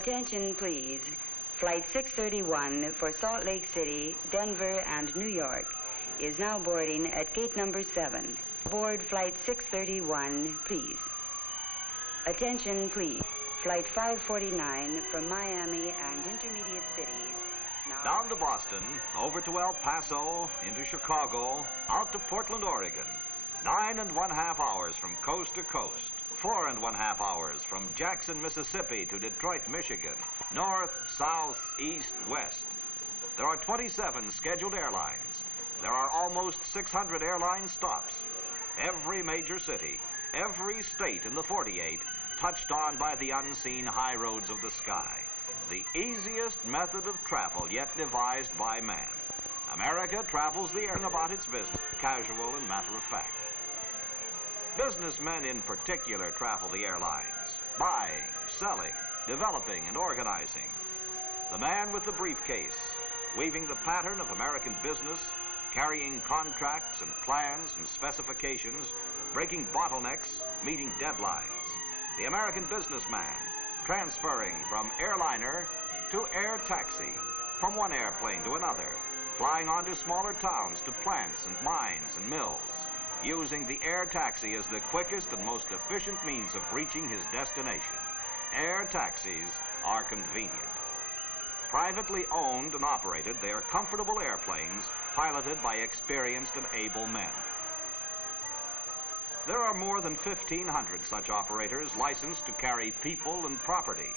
Attention, please. Flight 631 for Salt Lake City, Denver, and New York is now boarding at gate number 7. Board Flight 631, please. Attention, please. Flight 549 from Miami and intermediate cities. Now down to Boston, over to El Paso, into Chicago, out to Portland, Oregon. 9.5 hours from coast to coast. 4.5 hours from Jackson, Mississippi to Detroit, Michigan. North, south, east, west. There are 27 scheduled airlines. There are almost 600 airline stops. Every major city, every state in the 48 touched on by the unseen high roads of the sky. The easiest method of travel yet devised by man. America travels the air about its business, casual and matter of fact. Businessmen in particular travel the airlines, buying, selling, developing, and organizing. The man with the briefcase, weaving the pattern of American business, carrying contracts and plans and specifications, breaking bottlenecks, meeting deadlines. The American businessman, transferring from airliner to air taxi, from one airplane to another, flying on to smaller towns, to plants and mines and mills, using the air taxi as the quickest and most efficient means of reaching his destination. Air taxis are convenient. Privately owned and operated, they are comfortable airplanes piloted by experienced and able men. There are more than 1,500 such operators licensed to carry people and property.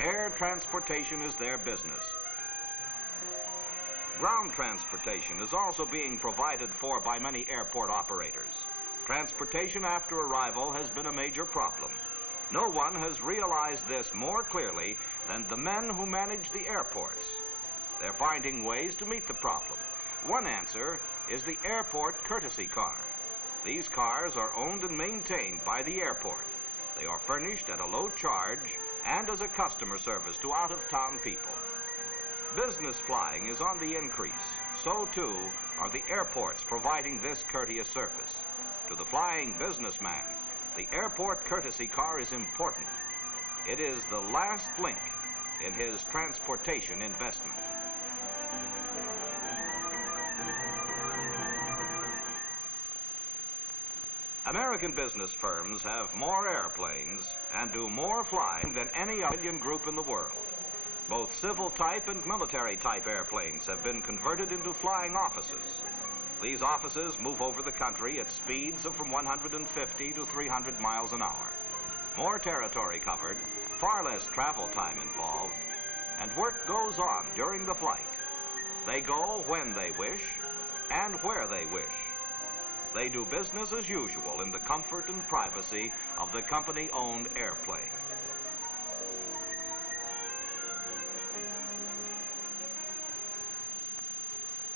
Air transportation is their business. Ground transportation is also being provided for by many airport operators. Transportation after arrival has been a major problem. No one has realized this more clearly than the men who manage the airports. They're finding ways to meet the problem. One answer is the airport courtesy car. These cars are owned and maintained by the airport. They are furnished at a low charge and as a customer service to out-of-town people. Business flying is on the increase. So, too, are the airports providing this courteous service. To the flying businessman, the airport courtesy car is important. It is the last link in his transportation investment. American business firms have more airplanes and do more flying than any alien group in the world. Both civil type and military type airplanes have been converted into flying offices. These offices move over the country at speeds of from 150 to 300 miles an hour. More territory covered, far less travel time involved, and work goes on during the flight. They go when they wish and where they wish. They do business as usual in the comfort and privacy of the company-owned airplane.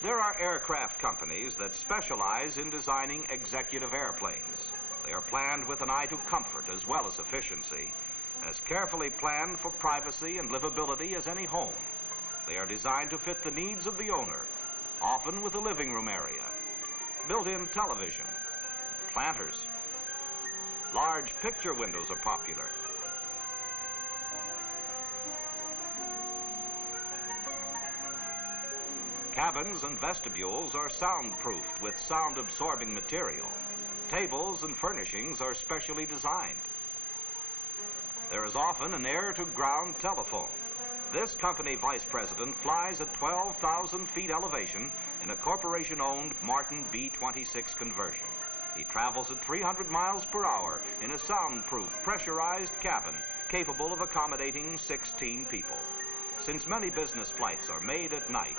There are aircraft companies that specialize in designing executive airplanes. They are planned with an eye to comfort as well as efficiency, as carefully planned for privacy and livability as any home. They are designed to fit the needs of the owner, often with a living room area, built-in television, planters. Large picture windows are popular. Cabins and vestibules are soundproofed with sound-absorbing material. Tables and furnishings are specially designed. There is often an air-to-ground telephone. This company vice president flies at 12,000 feet elevation in a corporation-owned Martin B-26 conversion. He travels at 300 miles per hour in a soundproof, pressurized cabin capable of accommodating 16 people. Since many business flights are made at night,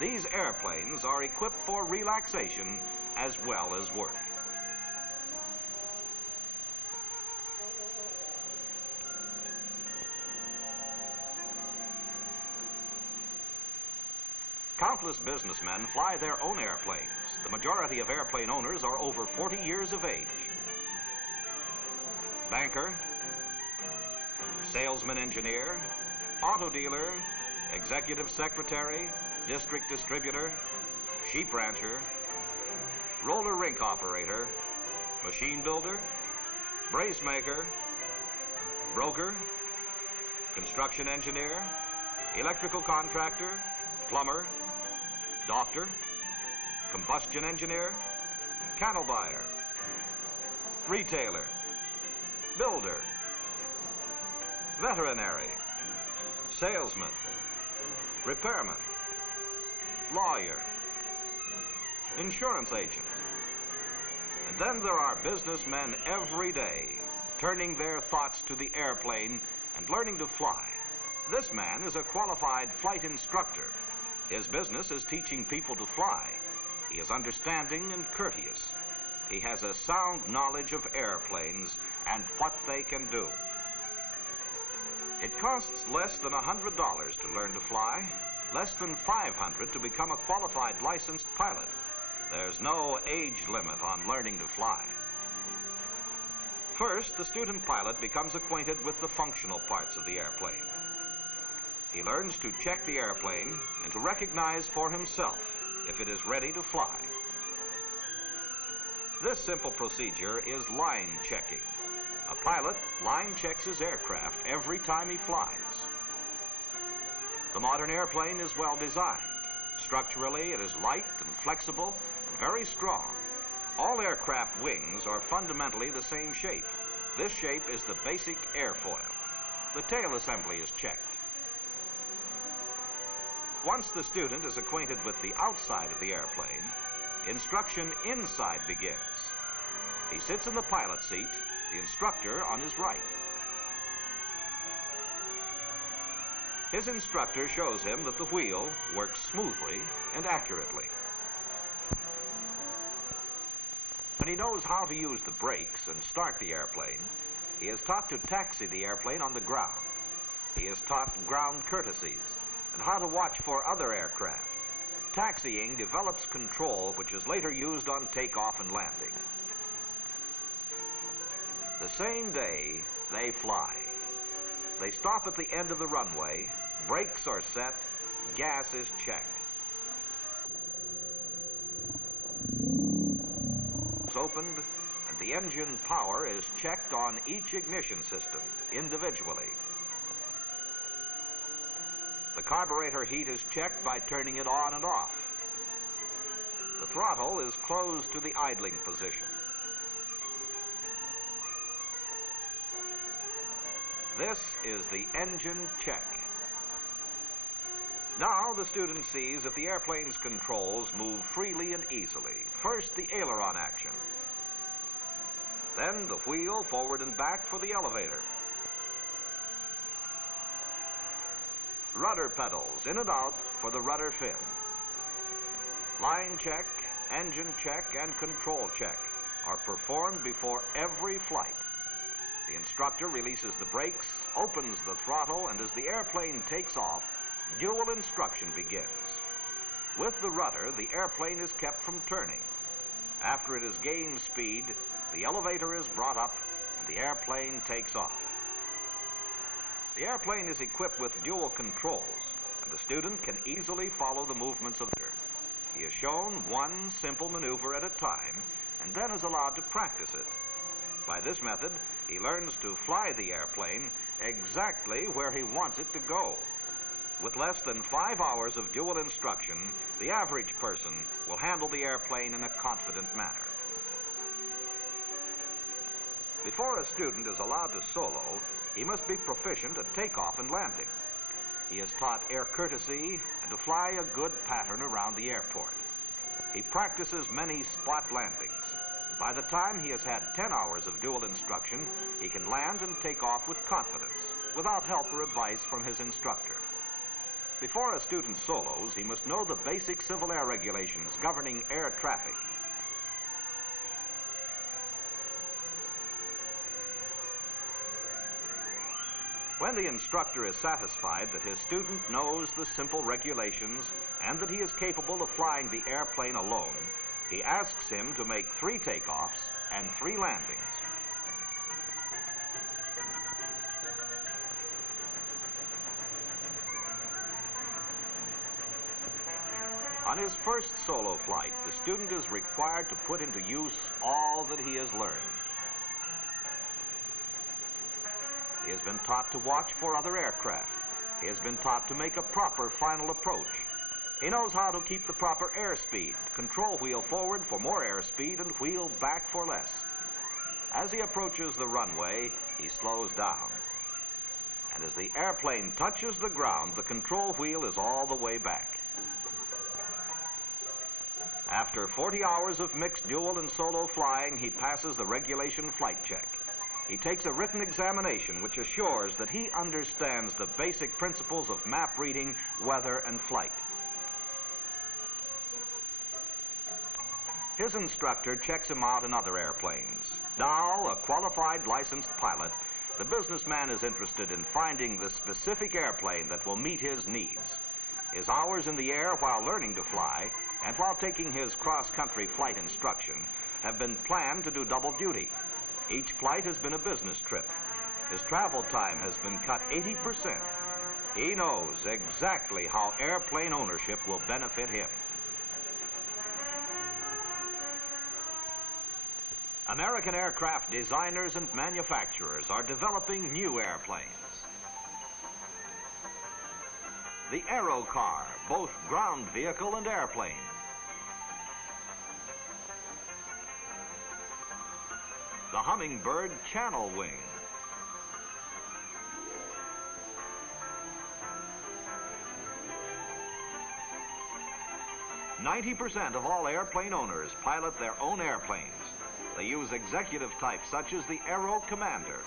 these airplanes are equipped for relaxation as well as work. Countless businessmen fly their own airplanes. The majority of airplane owners are over 40 years of age. Banker, salesman engineer, auto dealer, executive secretary, district distributor, sheep rancher, roller rink operator, machine builder, brace maker, broker, construction engineer, electrical contractor, plumber, doctor, combustion engineer, cattle buyer, retailer, builder, veterinary, salesman, repairman, lawyer, insurance agent. And then there are businessmen every day, turning their thoughts to the airplane and learning to fly. This man is a qualified flight instructor. His business is teaching people to fly. He is understanding and courteous. He has a sound knowledge of airplanes and what they can do. It costs less than $100 to learn to fly, less than $500 to become a qualified licensed pilot. There's no age limit on learning to fly. First, the student pilot becomes acquainted with the functional parts of the airplane. He learns to check the airplane and to recognize for himself if it is ready to fly. This simple procedure is line checking. A pilot line checks his aircraft every time he flies. The modern airplane is well designed. Structurally, it is light and flexible and very strong. All aircraft wings are fundamentally the same shape. This shape is the basic airfoil. The tail assembly is checked. Once the student is acquainted with the outside of the airplane, instruction inside begins. He sits in the pilot seat, the instructor on his right. His instructor shows him that the wheel works smoothly and accurately. When he knows how to use the brakes and start the airplane, he is taught to taxi the airplane on the ground. He is taught ground courtesies and how to watch for other aircraft. Taxiing develops control which is later used on takeoff and landing. The same day, they fly. They stop at the end of the runway, brakes are set, gas is checked. It's opened, and the engine power is checked on each ignition system individually. The carburetor heat is checked by turning it on and off. The throttle is closed to the idling position. This is the engine check. Now the student sees if the airplane's controls move freely and easily. First, the aileron action. Then the wheel forward and back for the elevator. Rudder pedals in and out for the rudder fin. Line check, engine check, and control check are performed before every flight. The instructor releases the brakes, opens the throttle, and as the airplane takes off, dual instruction begins. With the rudder, the airplane is kept from turning. After it has gained speed, the elevator is brought up, and the airplane takes off. The airplane is equipped with dual controls, and the student can easily follow the movements of the rudder. He is shown one simple maneuver at a time, and then is allowed to practice it. By this method, he learns to fly the airplane exactly where he wants it to go. With less than 5 hours of dual instruction, the average person will handle the airplane in a confident manner. Before a student is allowed to solo, he must be proficient at takeoff and landing. He is taught air courtesy and to fly a good pattern around the airport. He practices many spot landings. By the time he has had 10 hours of dual instruction, he can land and take off with confidence, without help or advice from his instructor. Before a student solos, he must know the basic civil air regulations governing air traffic. When the instructor is satisfied that his student knows the simple regulations and that he is capable of flying the airplane alone, he asks him to make 3 takeoffs and 3 landings. On his first solo flight, the student is required to put into use all that he has learned. He has been taught to watch for other aircraft. He has been taught to make a proper final approach. He knows how to keep the proper airspeed, control wheel forward for more airspeed and wheel back for less. As he approaches the runway, he slows down. And as the airplane touches the ground, the control wheel is all the way back. After 40 hours of mixed dual and solo flying, he passes the regulation flight check. He takes a written examination which assures that he understands the basic principles of map reading, weather, and flight. His instructor checks him out in other airplanes. Now, a qualified licensed pilot, the businessman is interested in finding the specific airplane that will meet his needs. His hours in the air while learning to fly and while taking his cross-country flight instruction have been planned to do double duty. Each flight has been a business trip. His travel time has been cut 80%. He knows exactly how airplane ownership will benefit him. American aircraft designers and manufacturers are developing new airplanes. The Aerocar, both ground vehicle and airplane. The Hummingbird Channel Wing. "90% of all airplane owners pilot their own airplanes. They use executive types such as the Aero Commander,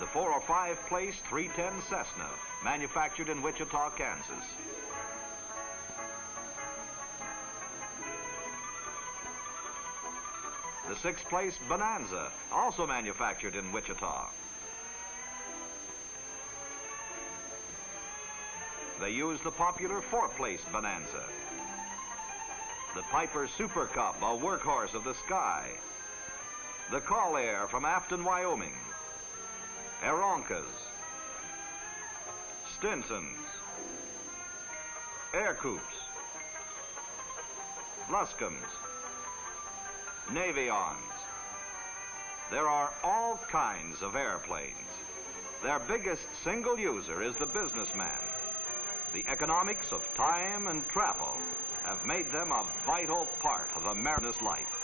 the 4 or 5 place 310 Cessna, manufactured in Wichita, Kansas. The 6 place Bonanza, also manufactured in Wichita. They use the popular 4 place Bonanza. The Piper Super Cub, a workhorse of the sky. The Call Air from Afton, Wyoming. Aeroncas. Stinsons. Air Coups. Luscombe's. Navions. There are all kinds of airplanes. Their biggest single user is the businessman. The economics of time and travel have made them a vital part of America's life.